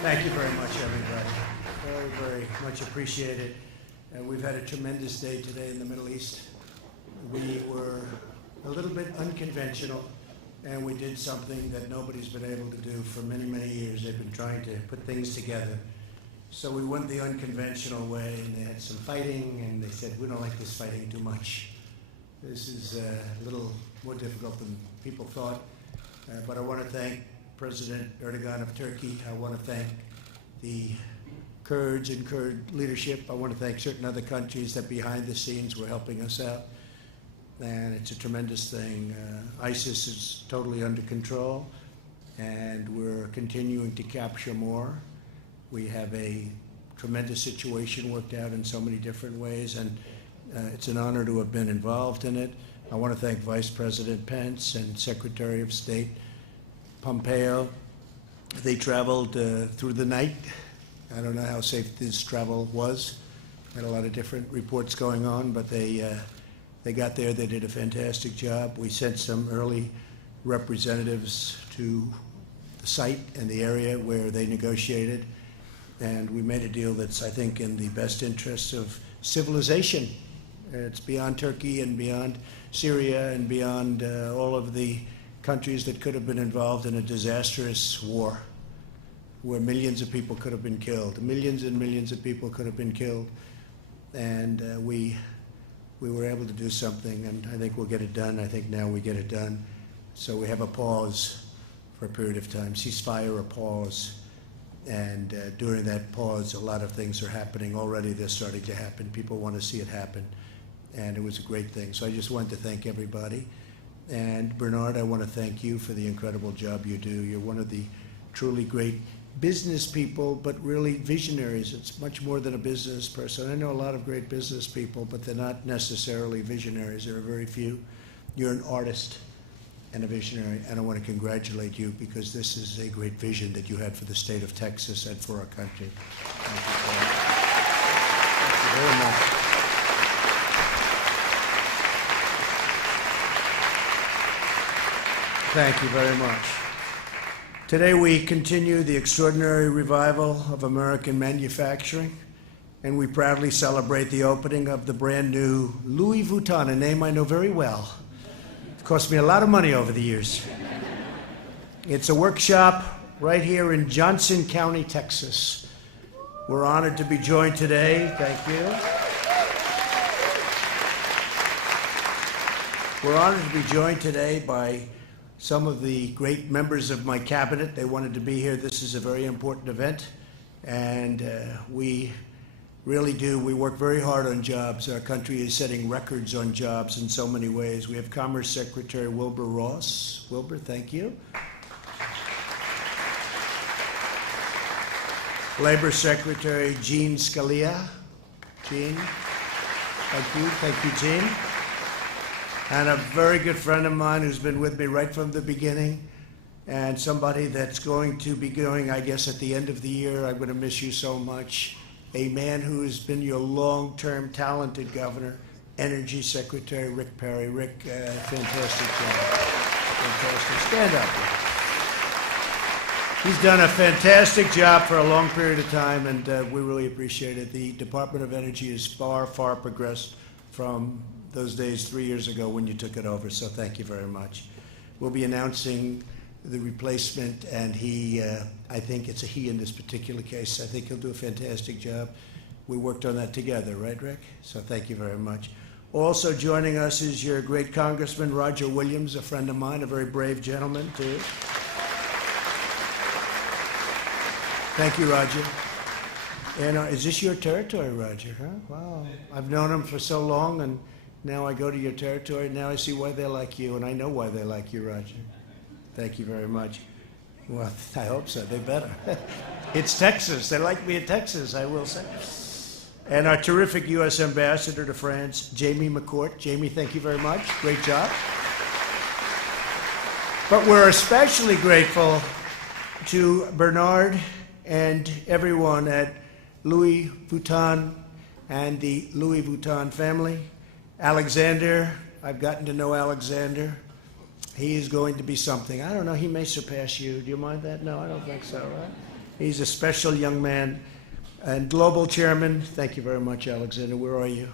Thank you very much, everybody. Very, very much appreciated. We've had a tremendous day today in the Middle East. We were a little bit unconventional, and we did something that nobody's been able to do for many, many years. They've been trying to put things together. So we went the unconventional way, and they had some fighting, and they said, we don't like this fighting too much. This is a little more difficult than people thought. But I want to thank President Erdogan of Turkey. I want to thank the Kurds and Kurd leadership. I want to thank certain other countries that behind the scenes were helping us out. And it's a tremendous thing. ISIS is totally under control, and we're continuing to capture more. We have a tremendous situation worked out in so many different ways, and it's an honor to have been involved in it. I want to thank Vice President Pence and Secretary of State Pompeo. They traveled through the night. I don't know how safe this travel was. Had a lot of different reports going on, but they got there. They did a fantastic job. We sent some early representatives to the site and the area where they negotiated, and we made a deal that's, I think, in the best interests of civilization. It's beyond Turkey and beyond Syria and beyond all of the countries that could have been involved in a disastrous war where millions of people could have been killed. Millions and millions of people could have been killed. And we were able to do something, and I think we'll get it done. I think now we get it done. So we have a pause for a period of time, ceasefire, a pause. And during that pause, a lot of things are happening. Already they're starting to happen. People want to see it happen. And it was a great thing. So I just wanted to thank everybody. And Bernard, I want to thank you for the incredible job you do. You're one of the truly great business people, but really visionaries. It's much more than a business person. I know a lot of great business people, but they're not necessarily visionaries. There are very few. You're an artist and a visionary, and I want to congratulate you because this is a great vision that you had for the state of Texas and for our country. Thank you very much. Thank you very much. Today we continue the extraordinary revival of American manufacturing, and we proudly celebrate the opening of the brand new Louis Vuitton, a name I know very well. It cost me a lot of money over the years. It's a workshop right here in Johnson County, Texas. We're honored to be joined today. Thank you. We're honored to be joined today by some of the great members of my cabinet. They wanted to be here. This is a very important event, and we really do. We work very hard on jobs. Our country is setting records on jobs in so many ways. We have Commerce Secretary Wilbur Ross. Wilbur, thank you. Labor Secretary Jean Scalia. Jean, thank you. Thank you, Jean. And a very good friend of mine who's been with me right from the beginning, and somebody that's going to be going, I guess, at the end of the year. I'm going to miss you so much. A man who has been your long-term talented governor, Energy Secretary Rick Perry. Rick, fantastic job. Fantastic. Stand up. He's done a fantastic job for a long period of time, and we really appreciate it. The Department of Energy is far, far progressed from those days 3 years ago when you took it over, so thank you very much. We'll be announcing the replacement, and he, I think it's a he in this particular case. I think he'll do a fantastic job. We worked on that together, right, Rick? So thank you very much. Also joining us is your great Congressman, Roger Williams, a friend of mine, a very brave gentleman, too. Thank you, Roger. And is this your territory, Roger? Huh? Wow. I've known him for so long, and now I go to your territory. Now I see why they like you, and I know why they like you, Roger. Thank you very much. Well, I hope so. They better. It's Texas. They like me in Texas, I will say. And our terrific U.S. Ambassador to France, Jamie McCourt. Jamie, thank you very much. Great job. But we're especially grateful to Bernard and everyone at Louis Vuitton and the Louis Vuitton family. Alexander, I've gotten to know Alexander. He is going to be something. I don't know, he may surpass you. Do you mind that? No, I don't think so, right? He's a special young man. And global chairman, thank you very much, Alexander. Where are you?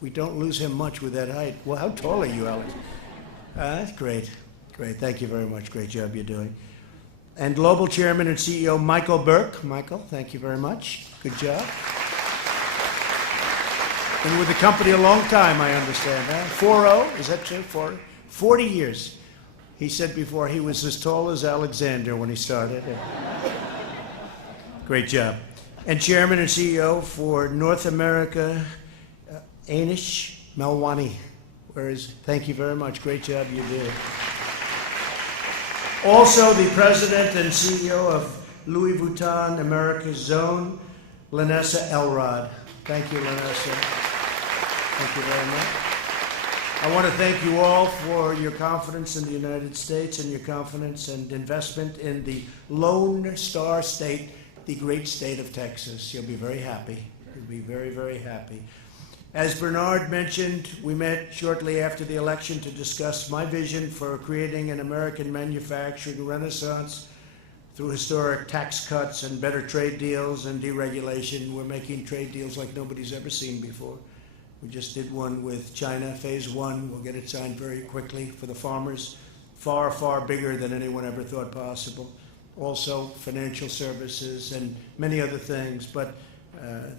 We don't lose him much with that height. Well, how tall are you, Alex? That's great. Great. Thank you very much. Great job you're doing. And global chairman and CEO Michael Burke. Michael, thank you very much. Good job. Been with the company a long time, I understand. Huh? 4-0, is that true? 40 years. He said before he was as tall as Alexander when he started. Great job. And chairman and CEO for North America, Anish Melwani. Thank you very much. Great job you did. Also the president and CEO of Louis Vuitton America's Zone, Lanessa Elrod. Thank you, Lanessa. Thank you very much. I want to thank you all for your confidence in the United States and your confidence and investment in the Lone Star State, the great state of Texas. You'll be very happy. You'll be very, very happy. As Bernard mentioned, we met shortly after the election to discuss my vision for creating an American manufacturing renaissance through historic tax cuts and better trade deals and deregulation. We're making trade deals like nobody's ever seen before. We just did one with China, phase 1. We'll get it signed very quickly for the farmers. Far, far bigger than anyone ever thought possible. Also financial services and many other things. But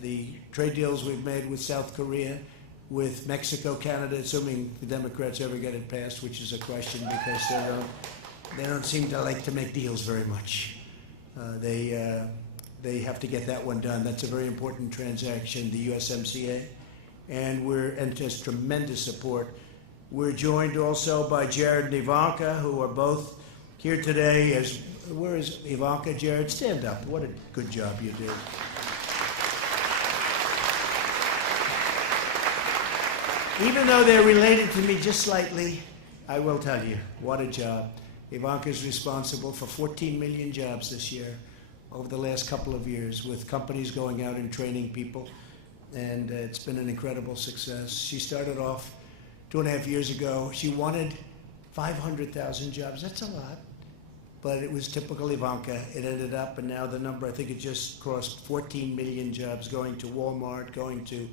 the trade deals we've made with South Korea, with Mexico, Canada, assuming the Democrats ever get it passed, which is a question because they don't seem to like to make deals very much. They have to get that one done. That's a very important transaction, the USMCA. And just tremendous support. We're joined also by Jared and Ivanka, who are both here today. Where is Ivanka? Jared, stand up. What a good job you did. Even though they're related to me just slightly, I will tell you, what a job. Ivanka is responsible for 14 million jobs this year, over the last couple of years, with companies going out and training people. And it's been an incredible success. She started off 2.5 years ago. She wanted 500,000 jobs. That's a lot. But it was typical Ivanka. It ended up, and now the number, I think it just crossed 14 million jobs going to Walmart, going to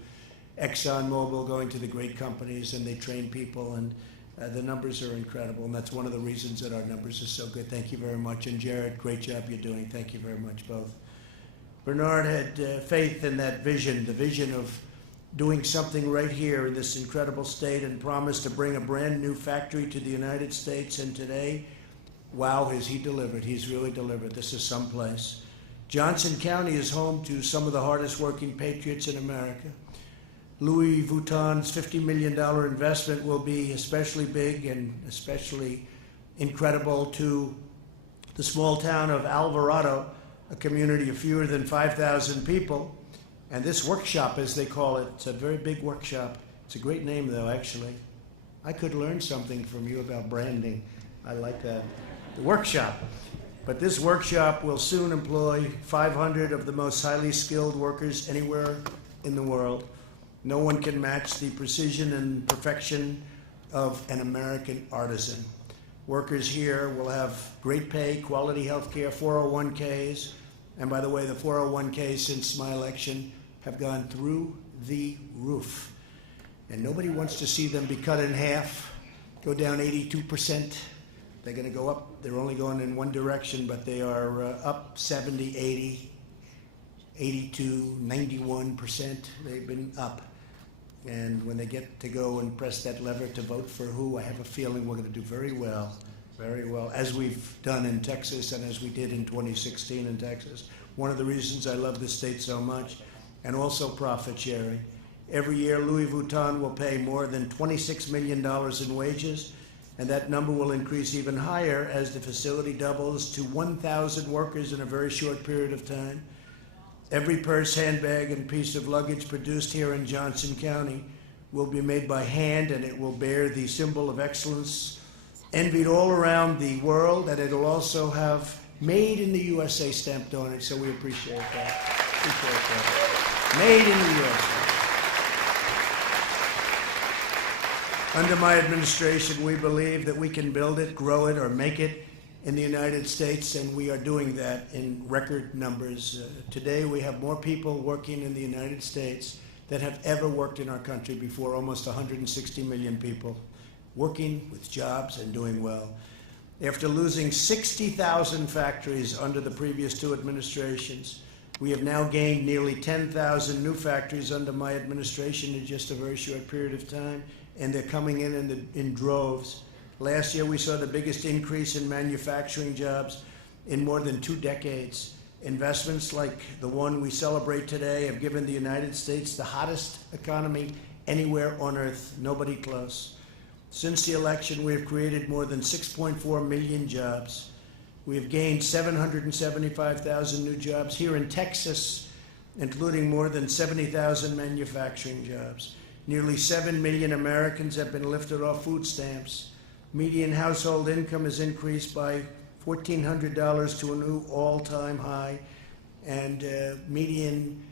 ExxonMobil, going to the great companies, and they train people. And the numbers are incredible. And that's one of the reasons that our numbers are so good. Thank you very much. And Jared, great job you're doing. Thank you very much, both. Bernard had faith in that vision, the vision of doing something right here in this incredible state, and promised to bring a brand new factory to the United States. And today, wow, has he delivered. He's really delivered. This is someplace. Johnson County is home to some of the hardest working patriots in America. Louis Vuitton's $50 million investment will be especially big and especially incredible to the small town of Alvarado, a community of fewer than 5,000 people. And this workshop, as they call it, it's a very big workshop. It's a great name, though, actually. I could learn something from you about branding. I like that. The workshop. But this workshop will soon employ 500 of the most highly skilled workers anywhere in the world. No one can match the precision and perfection of an American artisan. Workers here will have great pay, quality health care, 401ks. And by the way, the 401ks since my election have gone through the roof. And nobody wants to see them be cut in half, go down 82%. They're going to go up. They're only going in one direction, but they are up 70, 80, 82, 91%. They've been up. And when they get to go and press that lever to vote for who, I have a feeling we're going to do very well, as we've done in Texas and as we did in 2016 in Texas. One of the reasons I love this state so much, and also profit sharing. Every year, Louis Vuitton will pay more than $26 million in wages, and that number will increase even higher as the facility doubles to 1,000 workers in a very short period of time. Every purse, handbag, and piece of luggage produced here in Johnson County will be made by hand, and it will bear the symbol of excellence, envied all around the world, and it'll also have Made in the USA stamped on it, so we appreciate that. Made in the USA. Under my administration, we believe that we can build it, grow it, or make it in the United States, and we are doing that in record numbers. Today, we have more people working in the United States than have ever worked in our country before, almost 160 million people working with jobs and doing well. After losing 60,000 factories under the previous two administrations, we have now gained nearly 10,000 new factories under my administration in just a very short period of time, and they're coming in droves. Last year, we saw the biggest increase in manufacturing jobs in more than 2 decades. Investments like the one we celebrate today have given the United States the hottest economy anywhere on earth, nobody close. Since the election, we have created more than 6.4 million jobs. We have gained 775,000 new jobs here in Texas, including more than 70,000 manufacturing jobs. Nearly 7 million Americans have been lifted off food stamps. Median household income has increased by $1,400 to a new all-time high. And median,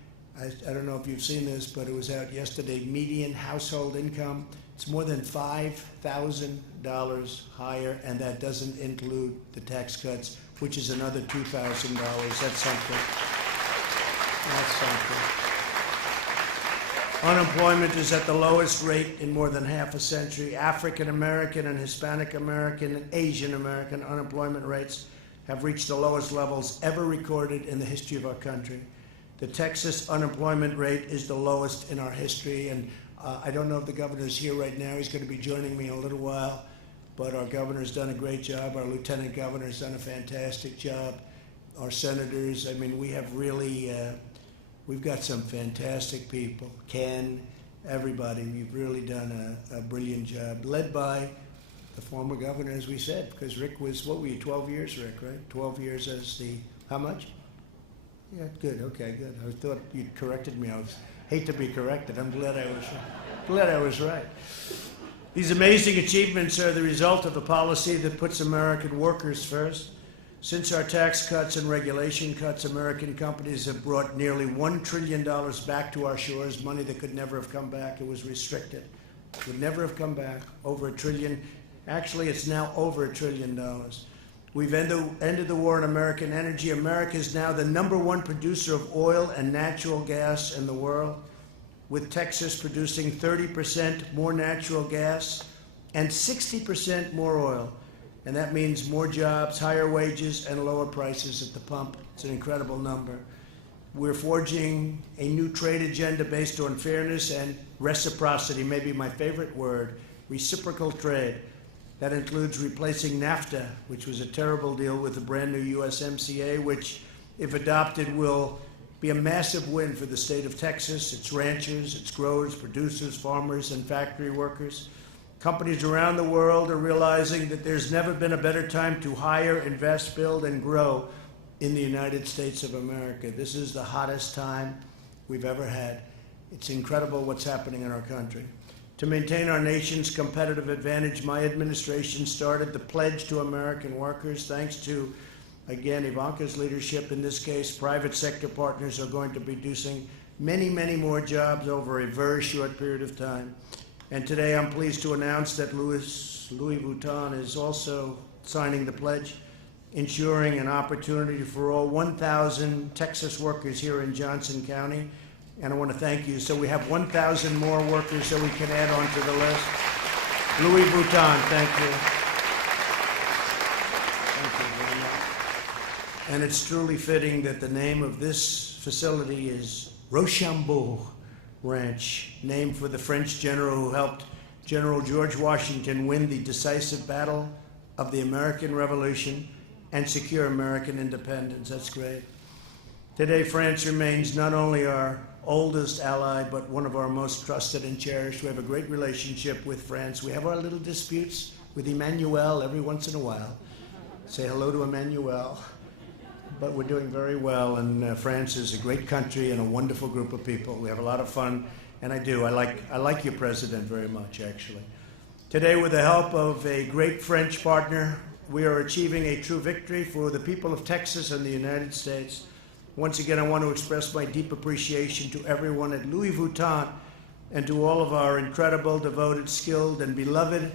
I don't know if you've seen this, but it was out yesterday, median household income, it's more than $5,000 higher, and that doesn't include the tax cuts, which is another $2,000. That's something. That's something. Unemployment is at the lowest rate in more than half a century. African American and Hispanic American and Asian American unemployment rates have reached the lowest levels ever recorded in the history of our country. The Texas unemployment rate is the lowest in our history, and I don't know if the governor's here right now. He's going to be joining me in a little while, but our governor's done a great job. Our lieutenant governor's done a fantastic job. Our senators, I mean, we have really, we've got some fantastic people. Ken, everybody, we've really done a brilliant job, led by the former governor, as we said, because Rick was, what were you, 12 years, Rick, right? 12 years as the, how much? Yeah, good, okay, good. I thought you corrected me. I hate to be corrected. I'm glad I was right. These amazing achievements are the result of a policy that puts American workers first. Since our tax cuts and regulation cuts, American companies have brought nearly $1 trillion back to our shores, money that could never have come back. It was restricted. It would never have come back. Over $1 trillion. Actually, it's now over $1 trillion. We've ended the war on American energy. America is now the #1 producer of oil and natural gas in the world, with Texas producing 30% more natural gas and 60% more oil. And that means more jobs, higher wages, and lower prices at the pump. It's an incredible number. We're forging a new trade agenda based on fairness and reciprocity, maybe my favorite word, reciprocal trade. That includes replacing NAFTA, which was a terrible deal, with a brand new USMCA, which, if adopted, will be a massive win for the state of Texas, its ranchers, its growers, producers, farmers, and factory workers. Companies around the world are realizing that there's never been a better time to hire, invest, build, and grow in the United States of America. This is the hottest time we've ever had. It's incredible what's happening in our country. To maintain our nation's competitive advantage, my administration started the Pledge to American Workers. Thanks to, again, Ivanka's leadership in this case, private sector partners are going to be producing many, many more jobs over a very short period of time. And today I'm pleased to announce that Louis Vuitton is also signing the pledge, ensuring an opportunity for all 1,000 Texas workers here in Johnson County. And I want to thank you. So we have 1,000 more workers so we can add on to the list. Louis Vuitton, thank you. Thank you very much. And it's truly fitting that the name of this facility is Rochambeau Ranch, named for the French general who helped General George Washington win the decisive battle of the American Revolution and secure American independence. That's great. Today, France remains not only our oldest ally, but one of our most trusted and cherished. We have a great relationship with France. We have our little disputes with Emmanuel every once in a while. Say hello to Emmanuel. But we're doing very well, and France is a great country and a wonderful group of people. We have a lot of fun, and I like your president very much, actually. Today, with the help of a great French partner, we are achieving a true victory for the people of Texas and the United States. Once again, I want to express my deep appreciation to everyone at Louis Vuitton and to all of our incredible, devoted, skilled, and beloved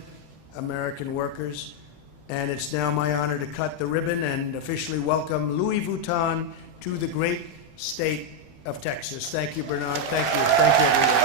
American workers. And it's now my honor to cut the ribbon and officially welcome Louis Vuitton to the great state of Texas. Thank you, Bernard. Thank you. Thank you, everyone.